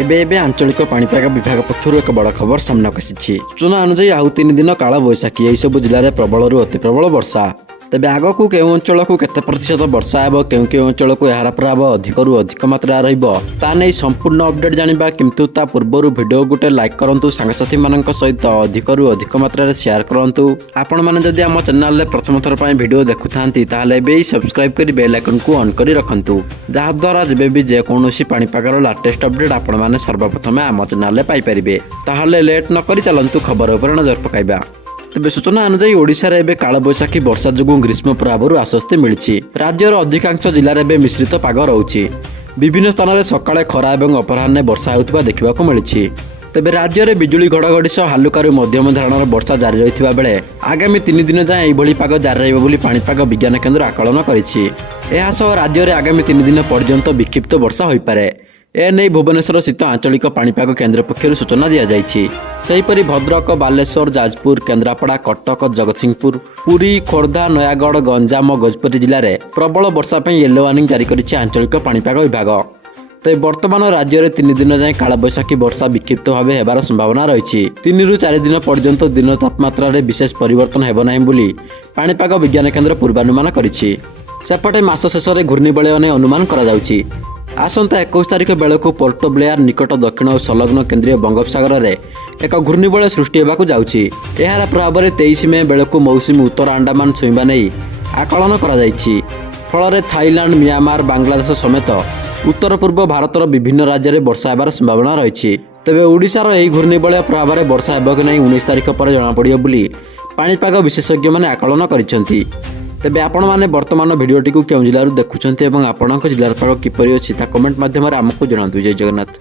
ଏବେ आंचलिक पाणीपाग विभाग पक्षर एक बड़ खबर सामना आसी। सूचना अनुसार आउ 3 दिन काल बैशाखी यही सब जिले में प्रबल अति प्रबल वर्षा। तेज आग को केउं अंचल को केते प्रतिशत वर्षा हेब केउं अंचल को यार प्रभाव अधिकरू अधिक मात्रा रहा संपूर्ण अपडेट जानिबा। किंतु ता पूर्वर वीडियो गोटे लाइक करंतु, सांगसाथी मानक सहित अधिकरू अधिक मात्रा शेयर करंतु। आपण माने जदि आम चैनल रे प्रथम थर पई वीडियो देखुथांती ताहाले एबे सब्सक्राइब करी बेल आइकन को ऑन करी रखंतु, जहा द्वारा जेबे भी जे कोनोसी पाणीपागर लेटेस्ट अपडेट आपण माने सर्वप्रथम आम चैनल रे पाई परिबे। ताहाले लेट न करी चलंतु खबर उपर नजर पकाइबा। तेज सूचना अनुसार ओडिशा रे कालबैशाखी वर्षा जो ग्रीष्म प्रभाव आश्वस्ति मिली। राज्यर अधिकांश जिले में मिश्रित पाग रही। विभिन्न स्थान में सकाଳେ खरा और अपराह्न वर्षा होता देखा मिली। तेज राज्य में बिजुली घड़घड़ी सह हालुकारु मध्यम धरणर वर्षा जारी रही बेले आगामी 3 दिन जाए यह पाग जारी रही पाणीपाग विज्ञान केन्द्र आकलन कर। राज्य में आगामी 3 दिन पर्यंत विक्षिप्त वर्षा हो पारे। एने भुवनेश्वर स्थित आंचलिक पाणीपाग केन्द्र पक्षर सूचना दि जापरी भद्रक, बालेश्वर, जाजपुर, केन्द्रापड़ा, कटक, जगतसिंहपुर, पुरी, खोर्धा, नयागढ़, गंजाम, गजपति जिले में प्रबल वर्षा येलो वार्निंग जारी कर आंचलिक पाणीपाग विभाग। तो वर्तमान राज्य में 3 दिन जाए कालबैशाखी वर्षा विक्षिप्त भाव होबार संभावना रही। 3 ରୁ 4 दिन पर्यंत दिन तापमात्रा में विशेष परिवर्तन हेब नाही बोली पाणीपाग विज्ञान केन्द्र पूर्वानुमान करिछि। सेपटे मास शेष में घूर्णिबलय ने अनुमान करा आसंता 21 तारिख बेलू पोर्ट ब्लेयर निकट दक्षिण और संलग्न केन्द्रीय बंगोपसागर में एक घूर्णिबलय सृष्टि होगा जाउछि। एहार प्रभाव में 23 मे बेलू मौसुमी उत्तर अंडमान छुईबा नहीं आकलन कर फल थाईलैंड, म्यांमार, बांग्लादेश समेत उत्तर पूर्व भारतर विभिन्न राज्य में वर्षा होबार संभावना रही। तेज ओडिशार यह घूर्णिबलय प्रभाव में वर्षा होगा कि नहीं 19 तारिख पर जमापड़ बोली पाणीपाग विशेषज्ञ मैंने आकलन करिसेंति। तेबे आपण माने वर्तमान वीडियोटी को केउं जिल्लारू देखुछन्ति एवं आपणक जिल्लार पाग किपरि अछि ता कमेंट माध्यम रे हमकु जणातु। जय जगन्नाथ।